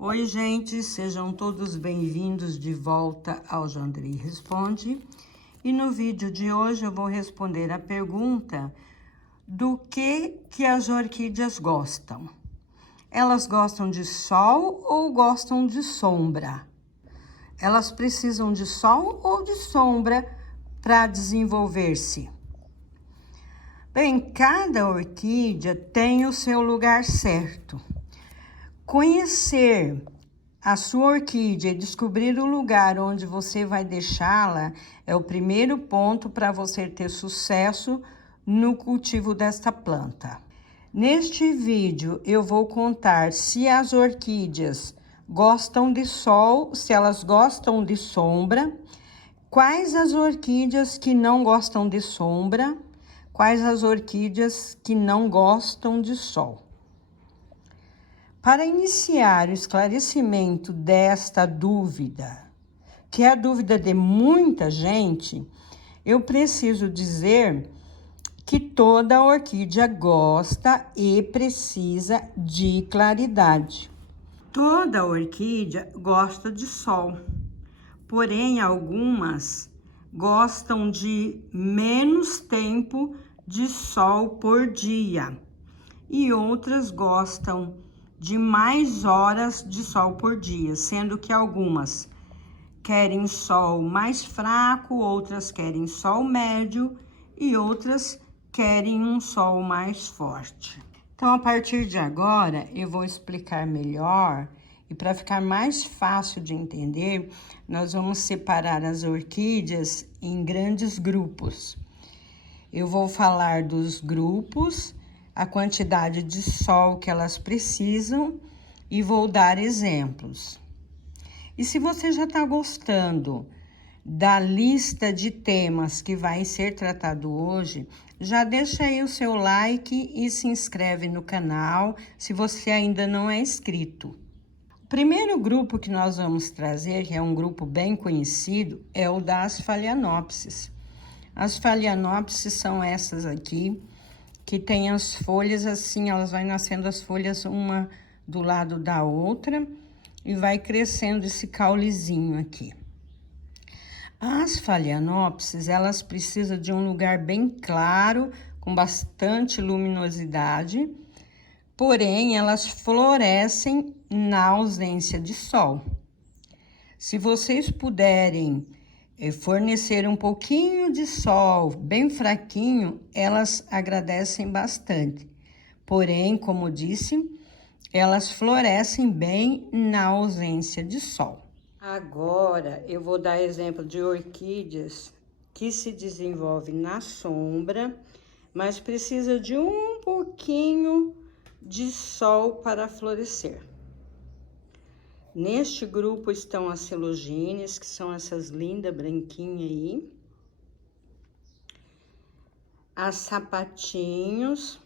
Oi, gente, sejam todos bem-vindos de volta ao Jandri Responde. E no vídeo de hoje eu vou responder a pergunta do que as orquídeas gostam. Elas gostam de sol ou gostam de sombra? Elas precisam de sol ou de sombra para desenvolver-se? Bem, cada orquídea tem o seu lugar certo. Conhecer a sua orquídea e descobrir o lugar onde você vai deixá-la é o primeiro ponto para você ter sucesso no cultivo desta planta. Neste vídeo eu vou contar se as orquídeas gostam de sol, se elas gostam de sombra, quais as orquídeas que não gostam de sombra, quais as orquídeas que não gostam de sol. Para iniciar o esclarecimento desta dúvida, que é a dúvida de muita gente, eu preciso dizer que toda orquídea gosta e precisa de claridade. Toda orquídea gosta de sol, porém algumas gostam de menos tempo de sol por dia e outras gostam de mais horas de sol por dia, sendo que algumas querem sol mais fraco, outras querem sol médio e outras querem um sol mais forte. Então, a partir de agora, eu vou explicar melhor e para ficar mais fácil de entender, nós vamos separar as orquídeas em grandes grupos. Eu vou falar dos grupos, a quantidade de sol que elas precisam e vou dar exemplos. E se você já está gostando da lista de temas que vai ser tratado hoje, já deixa aí o seu like e se inscreve no canal se você ainda não é inscrito. O primeiro grupo que nós vamos trazer, que é um grupo bem conhecido, é o das Phalaenopsis. As Phalaenopsis são essas aqui, que tem as folhas assim, elas vai nascendo as folhas uma do lado da outra e vai crescendo esse caulezinho aqui. As Phalaenopsis, elas precisam de um lugar bem claro, com bastante luminosidade, porém elas florescem na ausência de sol. Se vocês puderem fornecer um pouquinho de sol, bem fraquinho, elas agradecem bastante. Porém, como disse, elas florescem bem na ausência de sol. Agora, eu vou dar exemplo de orquídeas que se desenvolvem na sombra, mas precisa de um pouquinho de sol para florescer. Neste grupo estão as Celogines, que são essas lindas branquinhas aí. As Sapatinhos.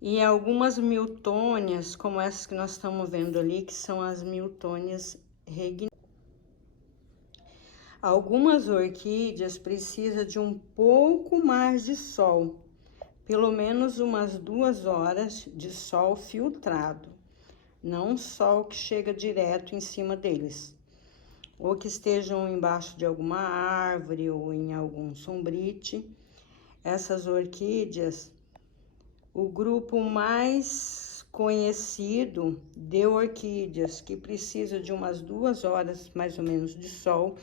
E algumas Miltônias, como essas que nós estamos vendo ali, que são as Miltônias reginae. Algumas orquídeas precisam de um pouco mais de sol, pelo menos umas 2 horas de sol filtrado. Não sol que chega direto em cima deles, ou que estejam embaixo de alguma árvore ou em algum sombrite. Essas orquídeas, o grupo mais conhecido de orquídeas que precisa de umas 2 horas mais ou menos de sol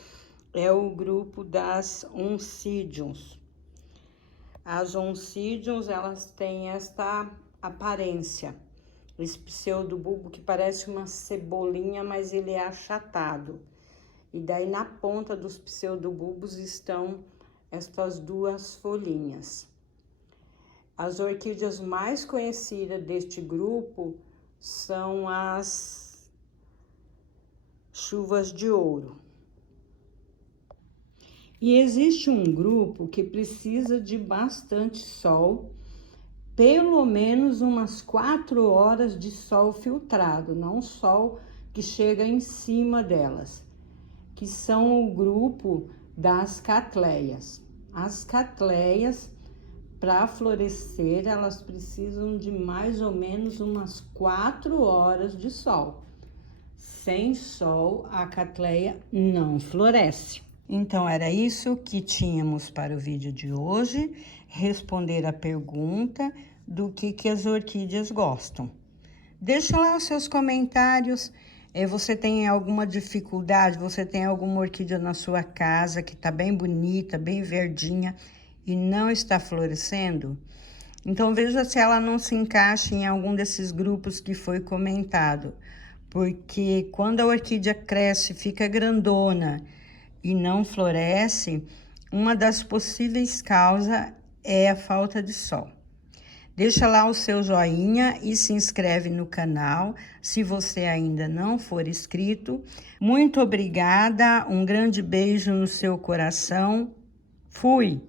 é o grupo das Oncidiums. As Oncidiums, elas têm esta aparência. Esse pseudobulbo que parece uma cebolinha, mas ele é achatado. E daí na ponta dos pseudobulbos estão estas 2 folhinhas. As orquídeas mais conhecidas deste grupo são as chuvas de ouro. E existe um grupo que precisa de bastante sol, pelo menos umas 4 horas de sol filtrado, não sol que chega em cima delas, que são o grupo das Catleias. As Catleias para florescer, elas precisam de mais ou menos umas 4 horas de sol. Sem sol, a Cattleya não floresce. Então, era isso que tínhamos para o vídeo de hoje, responder a pergunta do que as orquídeas gostam. Deixa lá os seus comentários. Você tem alguma dificuldade, você tem alguma orquídea na sua casa que está bem bonita, bem verdinha e não está florescendo? Então, veja se ela não se encaixa em algum desses grupos que foi comentado. Porque quando a orquídea cresce, fica grandona e não floresce, uma das possíveis causas é a falta de sol. Deixa lá o seu joinha e se inscreve no canal, se você ainda não for inscrito. Muito obrigada, um grande beijo no seu coração. Fui!